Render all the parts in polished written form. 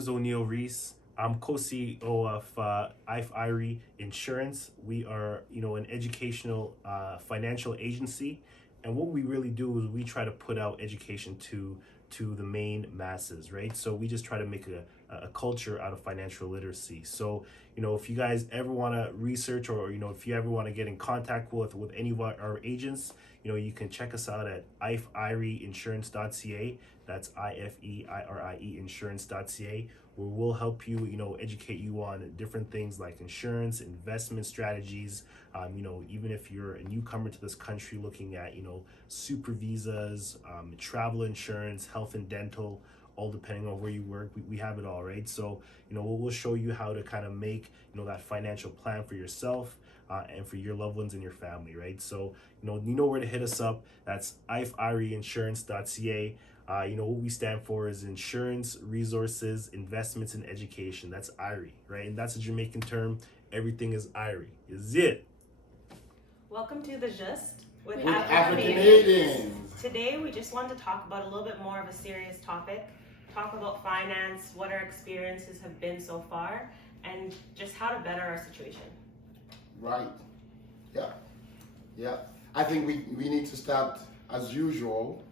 is O'Neill Reese. I'm co-CEO of IFIRE Insurance. We are, an educational financial agency, and what we really do is we try to put out education to the main masses, right? So we just try to make a culture out of financial literacy. So, if you guys ever want to research or, if you ever want to get in contact with any of our agents, you can check us out at ifireinsurance.ca. That's IFEIRIE insurance.ca, where we'll help you, educate you on different things like insurance, investment strategies. Even if you're a newcomer to this country looking at, super visas, travel insurance, health and dental, all depending on where you work, we have it all, right? So, we'll show you how to kind of make, that financial plan for yourself and for your loved ones and your family, right? So, you know where to hit us up. That's ifireinsurance.ca. What we stand for is insurance, resources, investments, and education. That's IRE, right? And that's a Jamaican term. Everything is IRE. Is it? Welcome to The Gist with Africanadians. Today we just wanted to talk about a little bit more of a serious topic. Talk about finance, what our experiences have been so far, and just how to better our situation. Right. Yeah. I think we need to start as usual.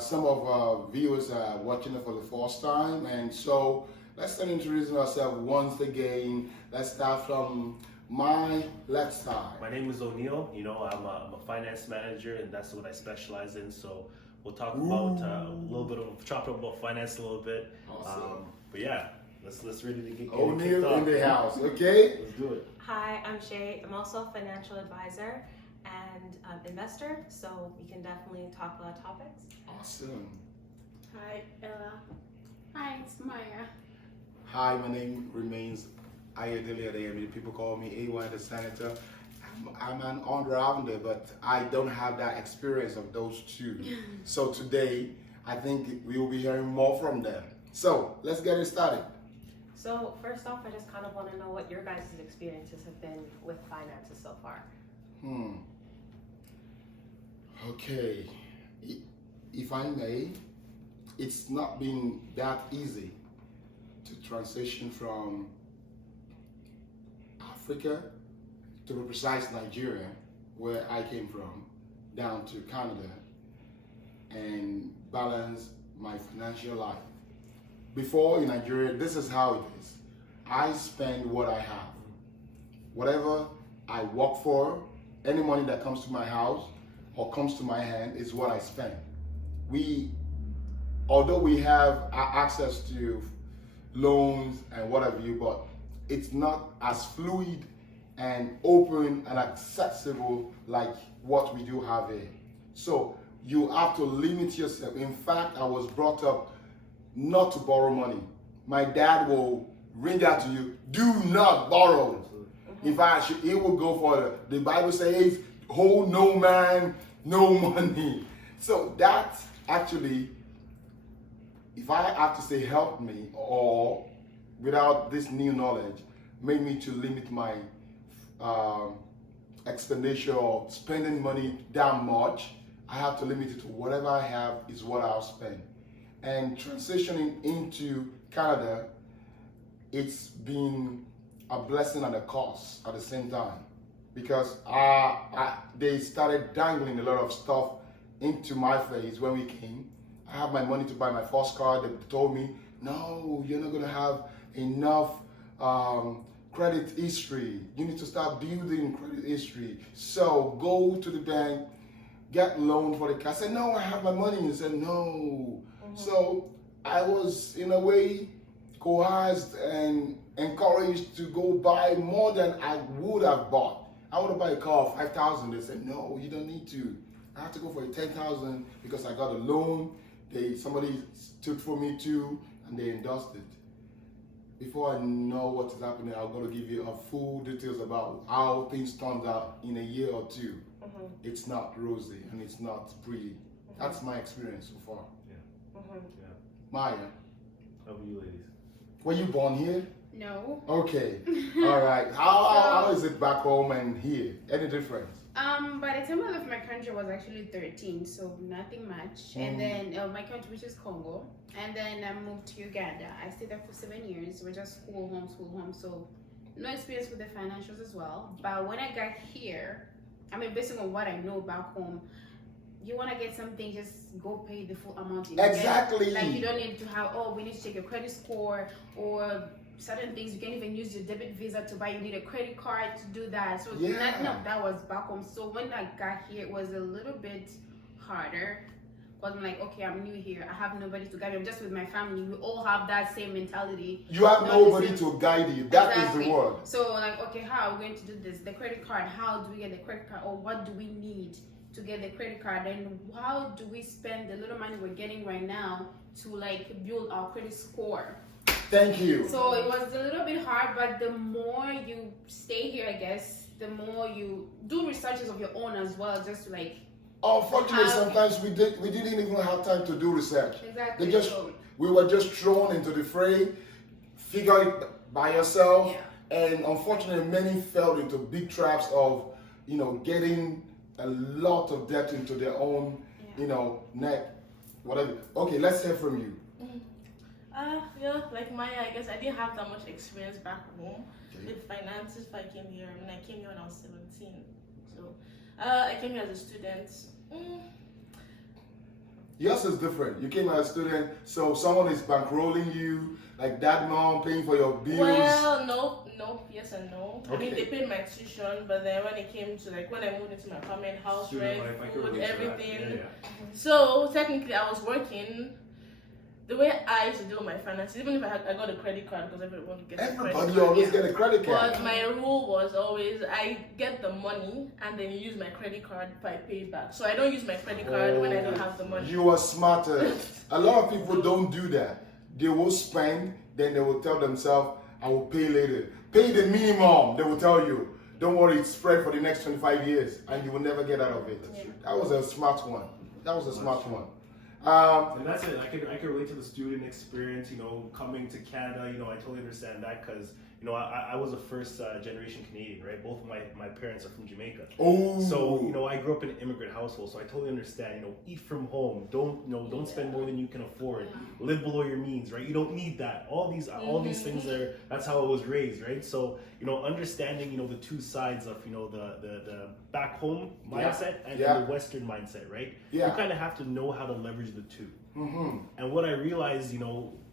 Some of our viewers are watching it for the first time, and so let's start introducing ourselves once again. Let's start from my left side. My name is O'Neill. I'm a finance manager, and that's what I specialize in. So we'll talk about a little bit about finance a little bit. Awesome. But yeah, let's ready to get O'Neill kicked in the off. house, okay? Let's do it. Hi, I'm Shay. I'm also a financial advisor and investor, so we can definitely talk about topics. Awesome. Hi, Ella. Hi, it's Maya. Hi, my name remains Ayodele Adeyemi. People call me AY the Senator. I'm an all-rounder, but I don't have that experience of those two. So today, I think we will be hearing more from them. So let's get it started. So first off, I just kind of want to know what your guys' experiences have been with finances so far. Okay, if I may, it's not been that easy to transition from Africa, to be precise Nigeria, where I came from, down to Canada, and balance my financial life. Before in Nigeria, this is how it is. I spend what I have. Whatever I work for, any money that comes to my house or comes to my hand is what I spend. Although we have access to loans and what have you, but it's not as fluid and open and accessible like what we do have here. So you have to limit yourself. In fact, I was brought up not to borrow money. My dad will ring out to you, do not borrow. In fact, he will go for the Bible says, hold no man, no money. So that actually, if I have to say help me, or without this new knowledge, made me to limit my expenditure or spending money that much. I have to limit it to whatever I have is what I'll spend. And transitioning into Canada, it's been a blessing and a curse at the same time, because they started dangling a lot of stuff into my face when we came. I have my money to buy my first car. They told me, no, you're not going to have enough credit history. You need to start building credit history. So go to the bank, get loan for the car. I said, no, I have my money. He said, no. So I was, in a way, coerced and encouraged to go buy more than I would have bought. I want to buy a car of 5,000. They said, no, you don't need to. I have to go for 10,000 because I got a loan. Somebody took for me too, and they endorsed it. Before I know what is happening, I'm going to give you a full details about how things turned out in a year or two. It's not rosy and it's not pretty. That's my experience so far. Yeah. Maya, How about you ladies? were you born here? No. Okay. All right. How is it back home and here? Any difference? By the time I left my country, I was actually 13, so nothing much. And then my country, which is Congo, and then I moved to Uganda. I stayed there for 7 years, which was school, home. So no experience with the financials as well. But when I got here, I mean, based on what I know back home, you want to get something, just go pay the full amount. Exactly. Like you don't need to have, we need to check your credit score or certain things. You can't even use your debit visa to buy. You need a credit card to do that. So nothing of that was back home. So when I got here, it was a little bit harder. Because I'm like, okay, I'm new here. I have nobody to guide me. I'm just with my family. We all have that same mentality. You have nobody to guide you. That is the word. So like, okay, how are we going to do this? The credit card, how do we get the credit card? Or what do we need to get the credit card? And how do we spend the little money we're getting right now to like build our credit score? Thank you. So it was a little bit hard, but the more you stay here, I guess, the more you do researches of your own as well, just to like. Unfortunately, sometimes we didn't even have time to do research. Exactly. We were just thrown into the fray, figure it by yourself, and unfortunately, many fell into big traps of, getting a lot of debt into their own, net, whatever. Okay, let's hear from you. Like Maya, I guess I didn't have that much experience back home with finances before I came here. I mean, I came here when I was 17. So, I came here as a student. Yours is different. You came as a student, so someone is bankrolling you, like dad, mom, paying for your bills. Well, no, yes and no. Okay. I mean, they paid my tuition, but then when it came to when I moved into my apartment, house rent, food, everything. So technically, I was working. The way I used to do my finances, even if I got a credit card, because everyone gets a credit card. Everybody always get a credit card. But my rule was always, I get the money and then use my credit card if I pay back. So I don't use my credit card when I don't have the money. You are smarter. A lot of people don't do that. They will spend, then they will tell themselves, I will pay later. Pay the minimum, they will tell you. Don't worry, it's spread for the next 25 years and you will never get out of it. Yeah. That was a smart one. And that's it. I can relate to the student experience. Coming to Canada. I totally understand that because I was a first generation Canadian, right? Both of my parents are from Jamaica. Oh. So I grew up in an immigrant household, so I totally understand. Eat from home. Don't spend more than you can afford. Live below your means, right? You don't need that. All these things are. That's how I was raised, right? So understanding the two sides of the back home mindset and the Western mindset, right? Yeah. You kind of have to know how to leverage the two. Mm-hmm. And what I realized,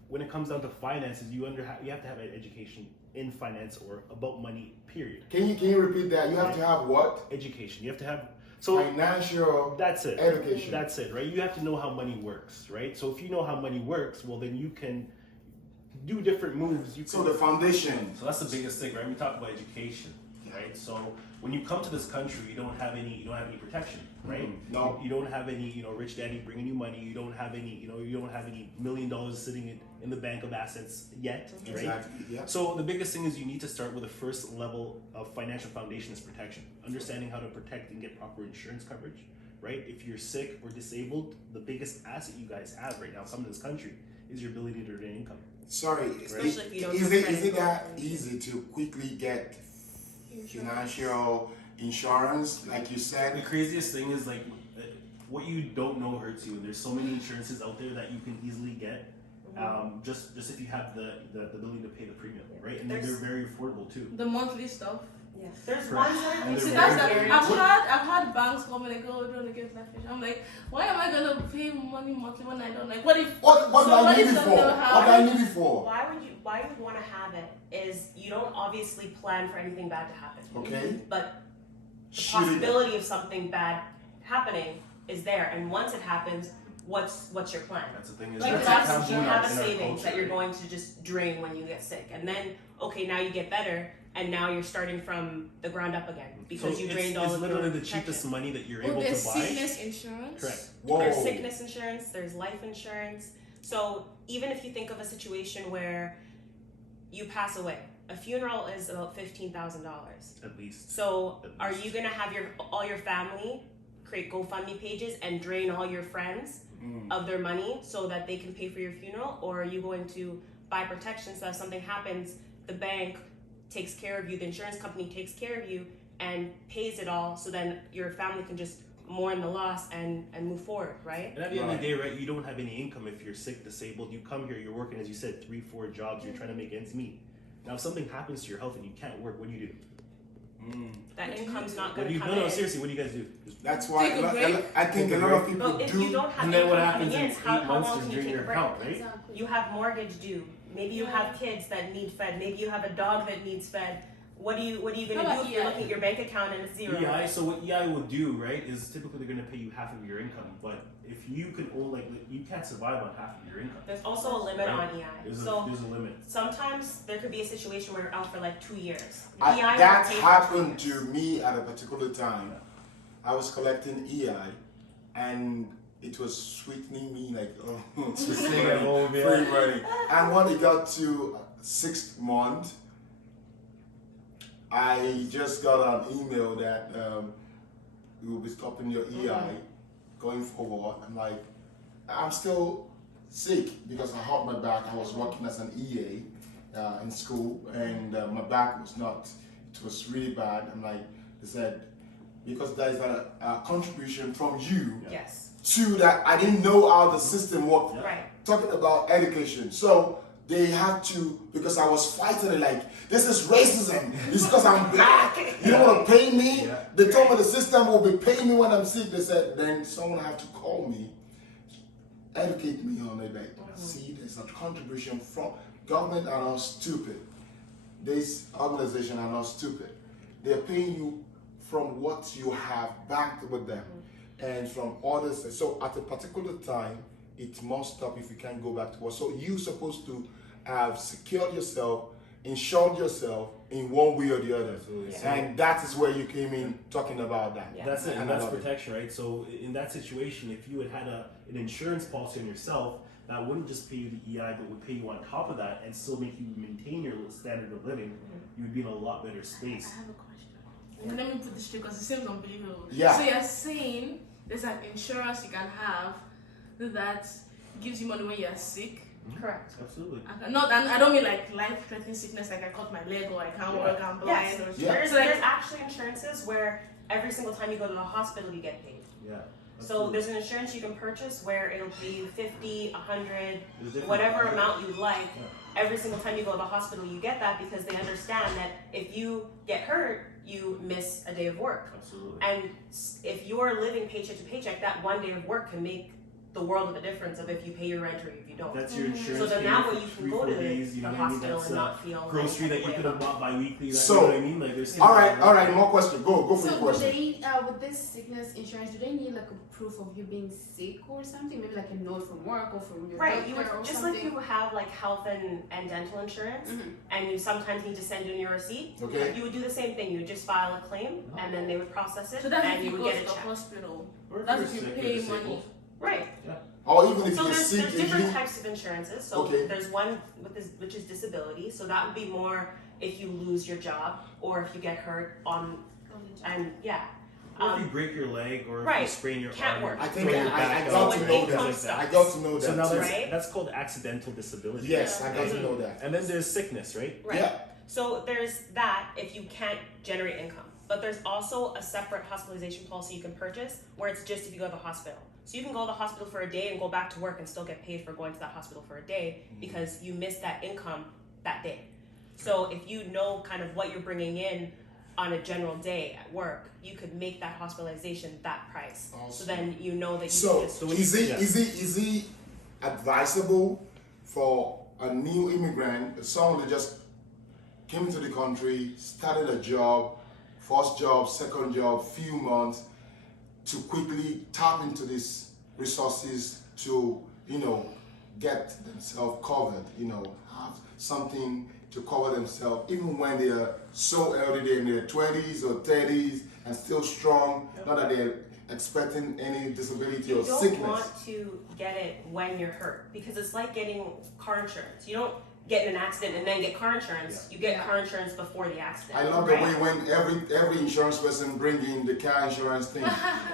when it comes down to finances, you have to have an education in finance or about money, period. Can you repeat that? You have to have what? Education. You have to have financial that's it. Education. That's it, right? You have to know how money works, right? So if you know how money works, well then you can do different moves. So the foundation. So that's the biggest thing, right? We talk about education, right? So when you come to this country, you don't have any protection, right? No. You don't have any, rich daddy bringing you money. You don't have any, you don't have any $1 million sitting in the bank of assets yet, right? Exactly. Yeah. So the biggest thing is you need to start with the first level of financial foundation is protection. Understanding how to protect and get proper insurance coverage, right? If you're sick or disabled, the biggest asset you guys have right now coming to this country is your ability to earn income. Sorry, Especially if you don't is have it credit that cards. easy to quickly get financial insurance, like you The said? craziest thing is what you don't know hurts you. And there's so many insurances out there that you can easily get. Just if you have the ability to pay the premium, right? And they're very affordable too. The monthly stuff. Yes. There's Correct. ones that are And See, they're that's very, the, very- I've had banks come and go, don't get life insurance. I'm like, why am I gonna pay money monthly when I don't like? What if? What do so I what need if it for? something What happens? do I need it for? why you would want to have it is you don't obviously plan for anything bad to happen. Okay. But the Shoot it. possibility of something bad happening is there, and once it happens, what's your plan? That's the thing is Like that's that's- taboo You in our- have a in our savings that culture, you're right? going to just drain when you get sick, and then now you get better, and now you're starting from the ground up again because So you it's- drained all it's of literally your the protection. cheapest money that you're Oh, able to there's buy. sickness insurance. Correct. Whoa. There's sickness insurance, there's life insurance. So even if you think of a situation where you pass away, a funeral is about $15,000. At least. So At are least. you gonna have all your family create GoFundMe pages and drain all your friends of their money so that they can pay for your funeral, or are you going to buy protection so that if something happens, the bank takes care of you, the insurance company takes care of you and pays it all, so then your family can just mourn the loss and move forward, right? And at the end of the day, right, you don't have any income if you're sick, disabled. You come here, you're working, as you said, 3-4 jobs. You're trying to make ends meet. Now, if something happens to your health and you can't work, what do you do? That income's not What going do to you? come No, in. seriously, what do you guys do? That's why Take a break. I think a lot of people But if do. you don't have And then what income happens coming in in, 8 how months long is can you drain take your a break? account, right? Exactly. You have mortgage due. Maybe you have kids that need fed. Maybe you have a dog that needs fed. What are you How gonna do about if you're EI? looking at your bank account and it's zero? EI, so what EI will do, right, is typically they're going to pay you half of your income. But if you can only, you can't survive on half of your income. There's also a limit Right. on EI. There's So a limit. sometimes there could be a situation where you're out for like 2 years. I, EI will that pay for happened 2 years. to me at a particular time. I was collecting EI, and it was sweetening me like, oh, free Staying at home, free yeah. money. And when it got to 6th month, I just got an email that we will be stopping your EI going forward. I'm like, I'm still sick because I hurt my back. I was working as an EA in school, and my back was not, it was really bad. I'm like, they said, because there is a contribution from you Yes. to that. I didn't know how the system worked. Right. Talking about education. So they had to, because I was fighting it like, this is racism. It's because I'm black. You don't want to pay me. Yeah. They told me the system will be paying me when I'm sick. They said, then someone had to call me, educate me on it. Like, see, there's a contribution from government are not stupid. This organization are not stupid. They're paying you from what you have banked with them and from others. So at a particular time, it must stop if you can't go back to work. So you're supposed to have secured yourself, insured yourself in one way or the other. Absolutely. Yeah. And that is where you came in talking about that. Yeah. That's it, and And I that's love it. protection, right? So in that situation, if you had an insurance policy on yourself, that wouldn't just pay you the EI, but would pay you on top of that and still make you maintain your standard of living, you would be in a lot better space. I have a question. Let me put this straight because it seems unbelievable. Yeah. So you're saying there's an insurance you can have that gives you money when you're sick? Correct. Absolutely. I don't mean like life-threatening sickness, like I cut my leg or I can't work, I'm blind. Yes. Or Yeah. There's, So like, there's actually insurances where every single time you go to the hospital you get paid. Yeah. So there's an insurance you can purchase where it'll pay you 50, 100, There's different- whatever amount you like. Yeah. Every single time you go to the hospital you get that because they understand that if you get hurt, you miss a day of work. Absolutely. And if you're living paycheck to paycheck, that one day of work can make the world of a difference of if you pay your rent or if you don't. That's your insurance. So then payment that way for you can 3, go 4 to days, you the know what I mean? hospital That's and not feel grocery like that you could have bought bi-weekly. So- you know what I mean? Like there's All right, more question. Go for So your do question. they, with this sickness insurance, do they need like a proof of you being sick or something? Maybe like a note from work or from your Right, you doctor would or just something? like you have like health and dental insurance, and you sometimes need to send in your receipt. Okay. You would do the same thing. You would just file a claim, and then they would process it, so that's and if you you would go get to a the check. hospital. Or if That's you're if you sick or pay disabled. money. Right. Or even if So you're there's sick, if different you types of insurances. So Okay. there's one with this, which is disability. So that would be more if you lose your job or if you get hurt on, and yeah. Or if you break your leg or if you Right. sprain your Can't arm. work. I think throw your I back got out, to when know income that. stops. I got to know So now that. Right. that's called accidental disability. Yes, I got to know that. And then there's sickness, right? Right. Yeah. So there's that if you can't generate income. But there's also a separate hospitalization policy you can purchase where it's just if you go to the hospital. So you can go to the hospital for a day and go back to work and still get paid for going to that hospital for a day because you missed that income that day. So if you know kind of what you're bringing in on a general day at work, you could make that hospitalization that price. So Awesome. then you know that you So can just is it advisable for a new immigrant, someone that just came to the country, started a job, first job, second job, few months, to quickly tap into these resources to, get themselves covered, have something to cover themselves, even when they are so elderly, they're in their 20s or 30s and still strong, not that they're expecting any disability You or don't sickness. want to get it when you're hurt because it's like getting car insurance. You don't get in an accident and then get car insurance. You get car insurance before the accident. I love right? the way when every insurance person bring in the car insurance thing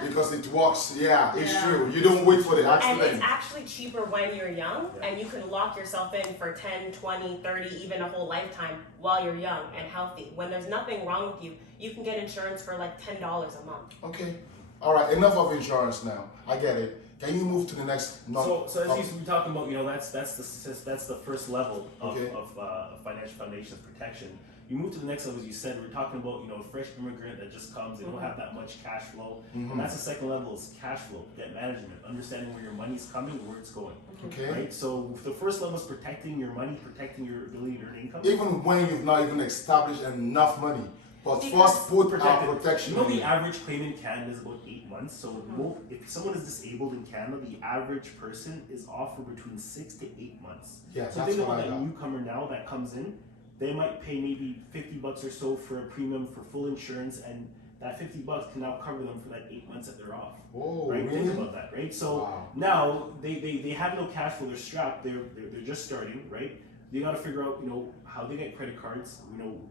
because it works. Yeah, it's true. You don't wait for the And accident. it's actually cheaper when you're young, and you can lock yourself in for 10, 20, 30, even a whole lifetime while you're young and healthy. When there's nothing wrong with you, you can get insurance for like $10 a month. Okay. All right. Enough of insurance now. I get it. Can you move to the next? So as you're talking about, that's the first level of, Okay. of financial foundations protection. You move to the next level, as you said, we're talking about a fresh immigrant that just comes, they don't have that much cash flow, and that's the second level is cash flow, debt management, understanding where your money's coming and where it's going. Okay. Right. So the first level is protecting your money, protecting your ability to earn income. Even when you've not even established enough money, but first put protection. The average claim in Canada is about 8 months. So if someone is disabled in Canada, the average person is off for between 6 to 8 months. Yeah, so that's think what about I that got. newcomer now that comes in. They might pay maybe $50 or so for a premium for full insurance, and that $50 can now cover them for that 8 months that they're off. Oh, right? really? Think about that, right? So now they have no cash flow. They're strapped. They're just starting, right? They got to figure out, how they get credit cards,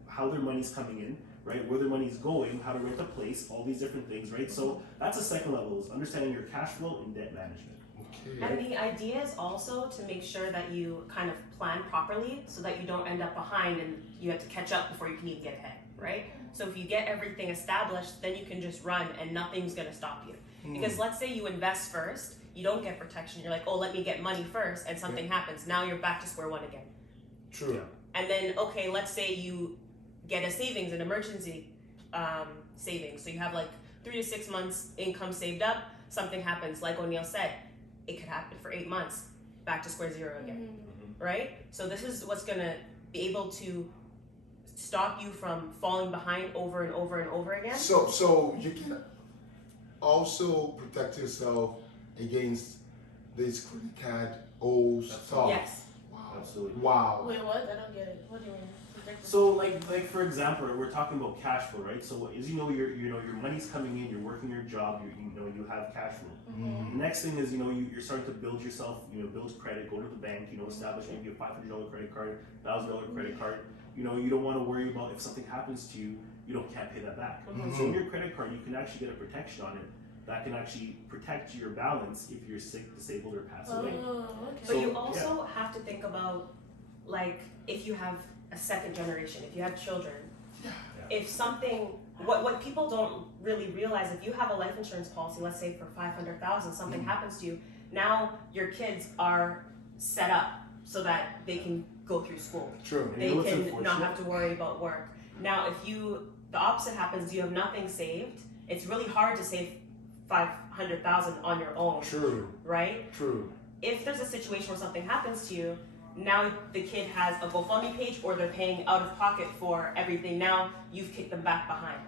how their money's coming in, right? Where their money's going, how to rent a place, all these different things, right? So that's the second level, is understanding your cash flow and debt management. Okay. And the idea is also to make sure that you kind of plan properly so that you don't end up behind and you have to catch up before you can even get ahead, right? So if you get everything established, then you can just run and nothing's gonna stop you. Because let's say you invest first, you don't get protection, you're like, oh, let me get money first, and something happens. Now you're back to square one again. True. And then, okay, let's say you get a savings, an emergency savings. So you have like 3 to 6 months income saved up, something happens, like O'Neill said, it could happen for 8 months, back to square zero again, right? So this is what's gonna be able to stop you from falling behind over and over and over again. So you can also protect yourself against this credit card old stuff. Yes. Wow. Absolutely. Wow. Wait, what? I don't get it. What do you mean? So like for example, we're talking about cash flow, right? So as your money's coming in, you're working your job, you have cash flow. The next thing is you're starting to build yourself, build credit, go to the bank, establish maybe a $500 credit card, $1,000 credit card. You don't want to worry about if something happens to you, can't pay that back. So in your credit card, you can actually get a protection on it that can actually protect your balance if you're sick, disabled, or pass away. Okay. But you also have to think about, like, if you have a second generation, if you have children, if something, what people don't really realize, if you have a life insurance policy, let's say for $500,000, something happens to you, now your kids are set up so that they can go through school. True. They can not have to worry about work. Now, if the opposite happens, you have nothing saved, it's really hard to save $500,000 on your own. True. Right? True. If there's a situation where something happens to you, now the kid has a GoFundMe page or they're paying out of pocket for everything. Now you've kicked them back behind.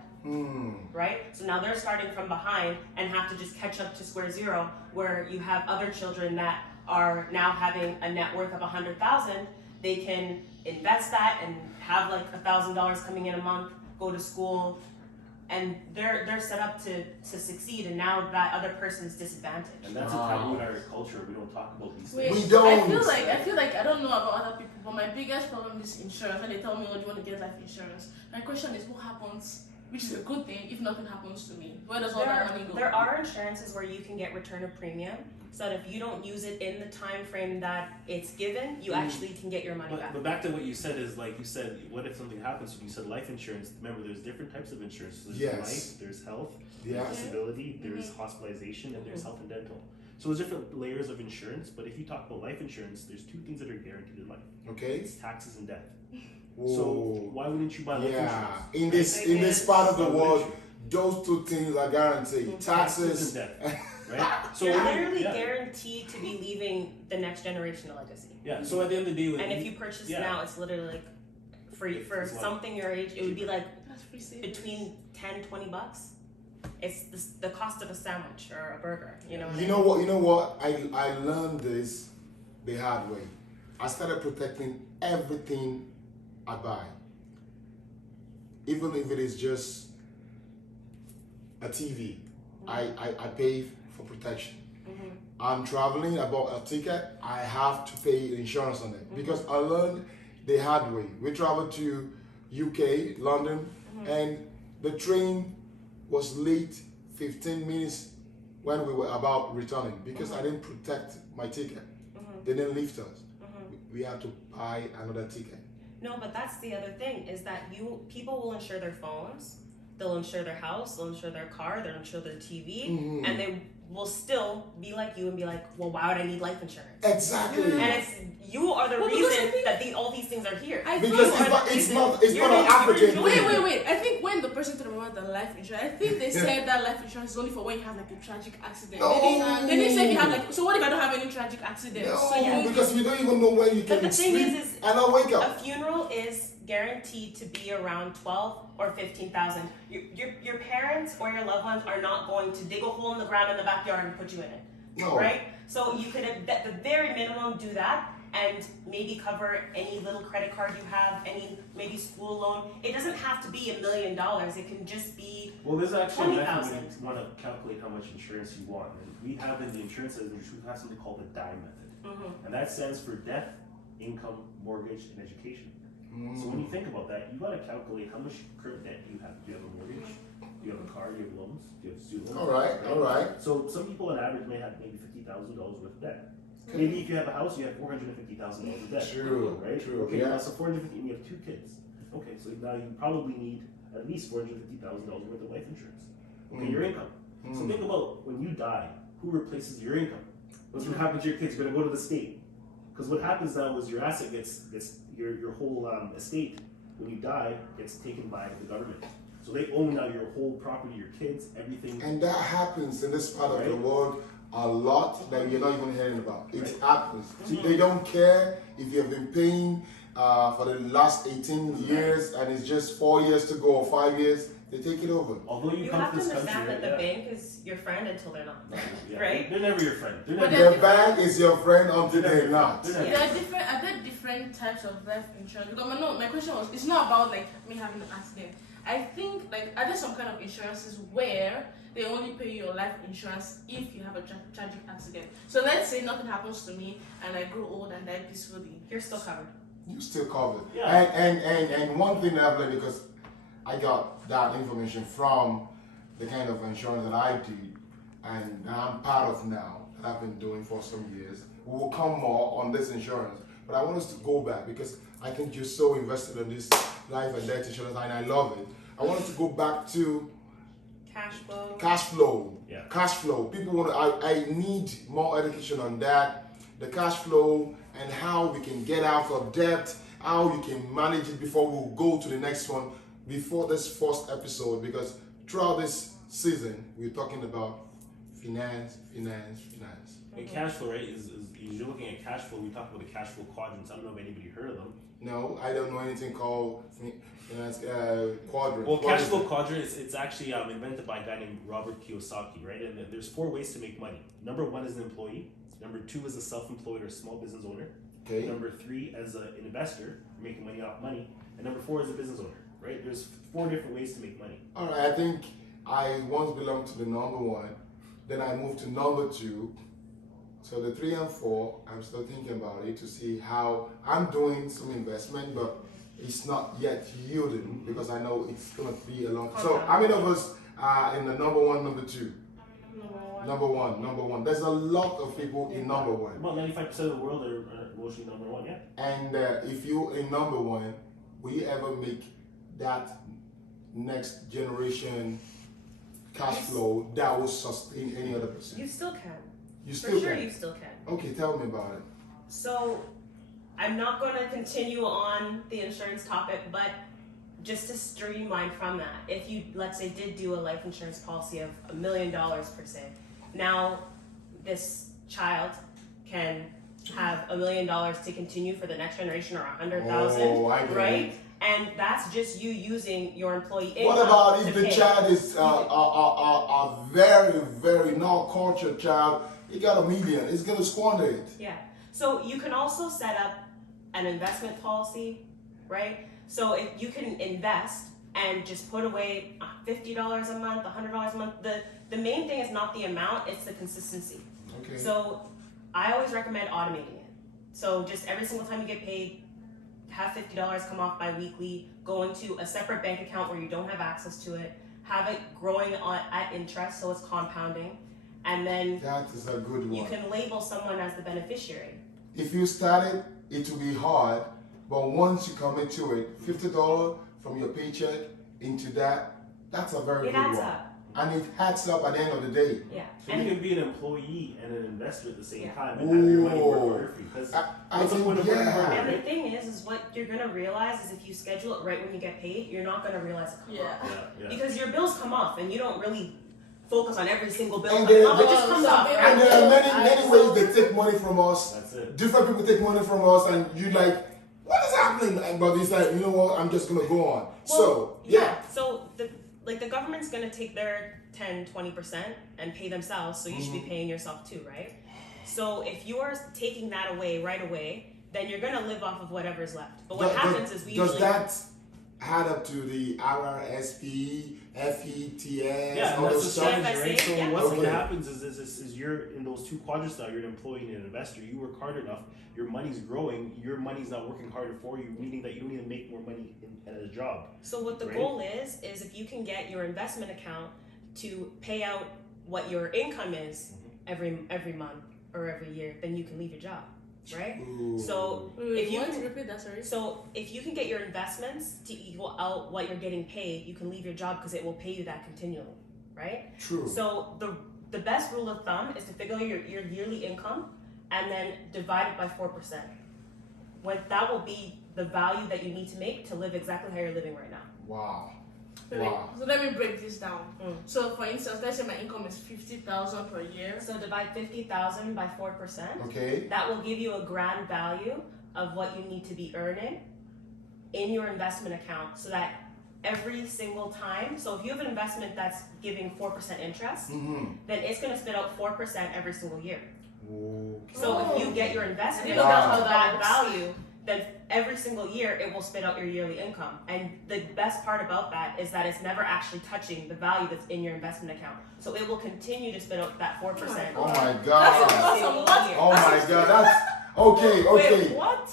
Right? So now they're starting from behind and have to just catch up to square zero, where you have other children that are now having a net worth of $100,000. They can invest that and have like $1,000 coming in a month, go to school, and they're set up to succeed, and now that other person's disadvantaged. And that's a taboo in our culture. We don't talk about these Wait, things. We don't. I feel like I don't know about other people, but my biggest problem is insurance. When they tell me, "Oh, do you want to get life insurance?" My question is, what happens? Which is a good thing if nothing happens to me. Where does all that money go? There are insurances where you can get return of premium, so that if you don't use it in the time frame that it's given, you actually can get your money back. But back to what you said is, like you said, what if something happens to you? You said life insurance. Remember, there's different types of insurance. There's life, there's health, there's disability, there's hospitalization, and there's health and dental. So there's different layers of insurance, but if you talk about life insurance, there's two things that are guaranteed in life. Okay. It's taxes and death. Whoa. So why wouldn't you buy life insurance? In this part of the world, those two things are guaranteed. Taxes and death. Right? So you're literally guaranteed to be leaving the next generation a legacy. Yeah. So at the end of the day, and if you purchase now, it's literally like for something your age, it would be like between $10-$20. It's the cost of a sandwich or a burger. You know what? I learned this the hard way. I started protecting everything I buy, even if it is just a TV. I pay for protection. I'm traveling, I bought a ticket, I have to pay insurance on it because I learned the hard way. We traveled to UK, London, and the train was late 15 minutes when we were about returning because I didn't protect my ticket. They didn't lift us. We had to buy another ticket. No, but that's the other thing is that people will insure their phones, they'll insure their house, they'll insure their car, they'll insure their TV, and they will still be like you and be like, well, why would I need life insurance? Exactly. And you are the reason that all these things are here. Because it's not an African thing. Wait. I think when the person told me about the life insurance, I think they said that life insurance is only for when you have like a tragic accident. No. They didn't say if you have like, so what if I don't have any tragic accidents? No, So because you don't even know when you But can the thing sleep is and not wake a up. funeral is guaranteed to be around 12 or 15,000. Your parents or your loved ones are not going to dig a hole in the ground in the backyard and put you in it. No. Right? So you could at the very minimum do that and maybe cover any little credit card you have, any maybe school loan. It doesn't have to be $1 million. It can just be Well, there's actually a method 20,000. when you want to calculate how much insurance you want. And we have in the insurance industry, we have something called the DIE method. And that stands for death, income, mortgage, and education. So when you think about that, you got to calculate how much current debt you have. Do you have a mortgage? Do you have a car? Do you have loans? Do you have student loans? All right. So some people on average may have maybe $50,000 worth of debt. Maybe if you have a house, you have $450,000 of debt. True. Right? True. Okay, Yeah. so 450, and you have 2 kids. Okay, so now you probably need at least $450,000 worth of life insurance. Okay, your income. So think about when you die, who replaces your income? What's going to happen to your kids? You're going to go to the state. Because what happens now is your asset gets your whole estate, when you die, gets taken by the government. So they own now your whole property, your kids, everything. And that happens in this part of the world a lot that you're not even hearing about. It happens. They don't care if you have been paying for the last 18 years and it's just 4 years to go or 5 years. They take it over. Although you You come have to to this understand country, that the bank is your friend until they're not. Yeah, Right? They're never your friend. They're But never The bank is your friend until they're not. They're There never- are different types of life insurance. Because my question was, it's not about like me having an accident. I think like are there some kind of insurances where they only pay you your life insurance if you have a tragic accident? So let's say nothing happens to me and I grow old and die peacefully. You're still covered. You still covered. Yeah. And one thing that I've learned, because I got that information from the kind of insurance that I did and I'm part of now, that I've been doing for some years. We will come more on this insurance, but I want us to go back because I think you're so invested in this life and death insurance and I love it. I want us to go back to Cash flow. cash flow. Yeah. Cash flow. People want to, I need more education on that. The cash flow and how we can get out of debt, how you can manage it before we go to the next one, before this first episode, because throughout this season, we're talking about finance. And cash flow, right, is you're looking at cash flow, we talk about the cash flow quadrants. I don't know if anybody heard of them. No, I don't know anything called finance quadrant. Well, cash flow quadrant it's actually invented by a guy named Robert Kiyosaki, right? And there's 4 ways to make money. Number 1 is an employee. Number 2 is a self-employed or small business owner. Okay. Number 3 as an investor, making money off money. And number 4 is a business owner, right? There's 4 different ways to make money. All right, I think I once belonged to the number 1, then I moved to number 2. So the 3 and 4, I'm still thinking about it to see how I'm doing some investment, but it's not yet yielding because I know it's gonna be a long. So how many of us are in the number 1, number 2? Number one. There's a lot of people in number 1. About 95% of the world are mostly number 1, yeah. And if you're in number 1, will you ever make that next generation cash flow that will sustain any other person? You still can. You For still sure can. you still can. Okay, tell me about it. So I'm not going to continue on the insurance topic, but just to streamline from that, if you, let's say, did do a life insurance policy of $1 million per se, now this child can have $1 million to continue for the next generation or 100,000, Oh, I get it. right? And that's just you using your employee income. What about to if the pay. child is a very, very non-cultured child? He got $1 million. He's gonna squander it. Yeah. So you can also set up an investment policy, right? So if you can invest and just put away $50 a month, $100 a month. The main thing is not the amount, it's the consistency. Okay. So I always recommend automating it. So just every single time you get paid, have $50 come off bi-weekly, go into a separate bank account where you don't have access to it, have it growing at interest so it's compounding, and then That is a good you one. can label someone as the beneficiary. If you started, it will be hard, but once you commit to it, $50 from your paycheck into that, that's a very It good adds one. up. And it adds up at the end of the day. Yeah. So you can be an employee and an investor at the same Yeah. time and have your money work Ooh. harder for you. Because I what's the think, point of working yeah. harder, And the right? thing is what you're gonna realize is if you schedule it right when you get paid, you're not gonna realize it come off. Yeah. Because your bills come off and you don't really focus on every single bill And coming there- off. It just comes off, And right? there are many ways they take money from us. That's it. Different people take money from us, and you like, what is happening? But it's like, you know what? I'm just gonna go on. So yeah, So the government's gonna take their 10-20% and pay themselves, so you should be paying yourself too, right? So if you are taking that away right away, then you're gonna live off of whatever's left. But what happens is we does usually that add up to the RRSP, FETS, Yeah, all and that's those the stuff? strategy, right? So Yeah. what Okay. happens is you're in those two quadrants now. You're an employee and an investor. You work hard enough. Your money's growing. Your money's not working harder for you, meaning that you don't need to make more money in a job. So what the Right. goal is if you can get your investment account to pay out what your income is every month or every year, then you can leave your job, right? Ooh. So Wait, if you what? can, Repeat that, sorry. so if you can get your investments to equal out what you're getting paid, you can leave your job because it will pay you that continually, right? True. So the best rule of thumb is to figure out your yearly income and then divide it by 4%. That will be the value that you need to make to live exactly how you're living right now. Wow. Wait, Wow. so let me break this down. Mm. So for instance, let's say my income is 50,000 per year. So divide 50,000 by 4%. Okay. That will give you a grand value of what you need to be earning in your investment account so that every single time, so if you have an investment that's giving 4% interest, Mm-hmm. then it's going to spit out 4% every single year. Okay. So if you get your I investment didn't know down that's to how that that works. value, then every single year it will spit out your yearly income. And the best part about that is that it's never actually touching the value that's in your investment account. So it will continue to spit out that 4%. Oh my That's God. awesome. What? Oh my God. That's okay. Okay. Wait, what?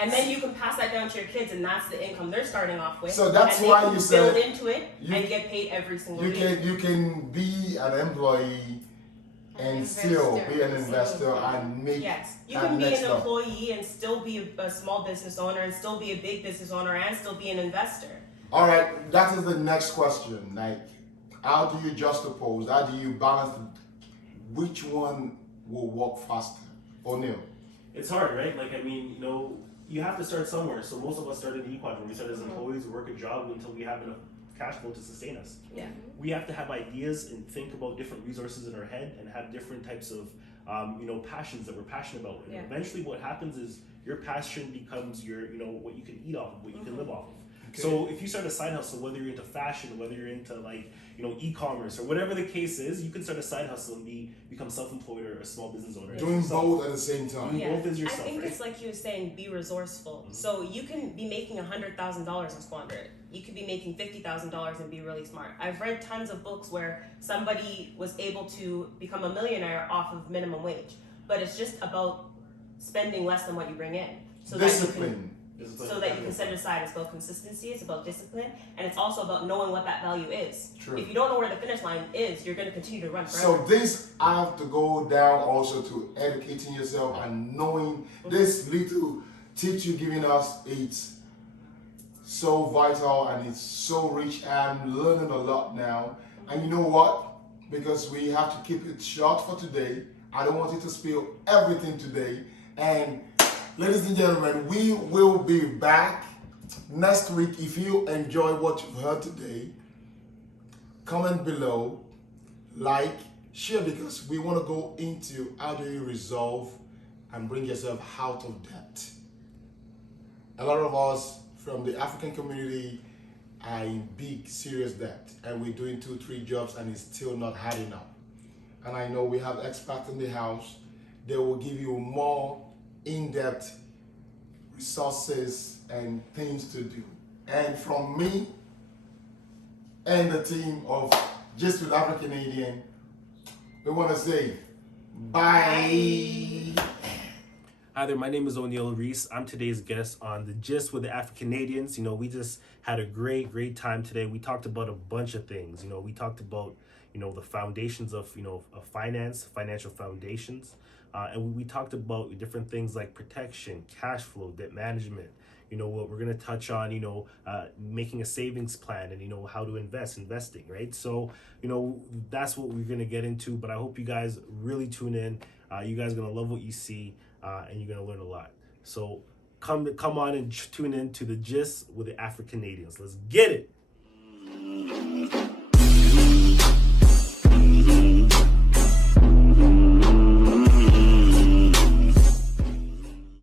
And then you can pass that down to your kids, and that's the income they're starting off with. So that's and they why can you build said into it you- and get paid every single You year. can be an employee An and still investor. be an investor and make Yes, you that can be next an level. employee and still be a small business owner, and still be a big business owner, and still be an investor. All right, that is the next question. Like, how do you juxtapose? How do you balance? Which one will work faster? O'Neil. It's hard, right? Like, I mean, you have to start somewhere. So most of us started in the quadrant. We started as employees, work a job until we have enough cash flow to sustain us. Yeah. We have to have ideas and think about different resources in our head and have different types of, passions that we're passionate about. And Yeah. eventually what happens is your passion becomes your, what you can eat off of, what you can live off of. Okay. So if you start a side hustle, whether you're into fashion, whether you're into e-commerce or whatever the case is, you can start a side hustle and become self-employed or a small business owner. Doing So- both at the same time. Yeah. Both is yourself, I think right? it's like you were saying, be resourceful. So you can be making $100,000 and squander it. You could be making $50,000 and be really smart. I've read tons of books where somebody was able to become a millionaire off of minimum wage, but it's just about spending less than what you bring in, so that you can Discipline. set it aside. It's about consistency. It's about discipline, and it's also about knowing what that value is. True. If you don't know where the finish line is, you're going to continue to run So forever. this have to go down also to educating yourself and knowing this little tips you're giving us. It's so vital and it's so rich. I'm learning a lot now. And you know what? Because we have to keep it short for today. I don't want you to spill everything today. And ladies and gentlemen, we will be back next week. If you enjoy what you've heard today, comment below, like, share, because we want to go into how do you resolve and bring yourself out of debt. A lot of us from the African community are in big, serious debt, and we're doing 2-3 jobs and it's still not adding up. And I know we have experts in the house. They will give you more in-depth resources and things to do. And from me and the team of Just with Africanadian, we want to say bye. Hi there, my name is O'Neill Reese. I'm today's guest on The Gist with the Africanadians. We just had a great time today. We talked about a bunch of things. We talked about, the foundations of, of finance, financial foundations. And we talked about different things like protection, cash flow, debt management. What we're going to touch on, making a savings plan and, how to investing, right? So, that's what we're going to get into. But I hope you guys really tune in. You guys are going to love what you see. And you're gonna learn a lot. So come on and tune in to The Gist with the Africanadians. Let's get it.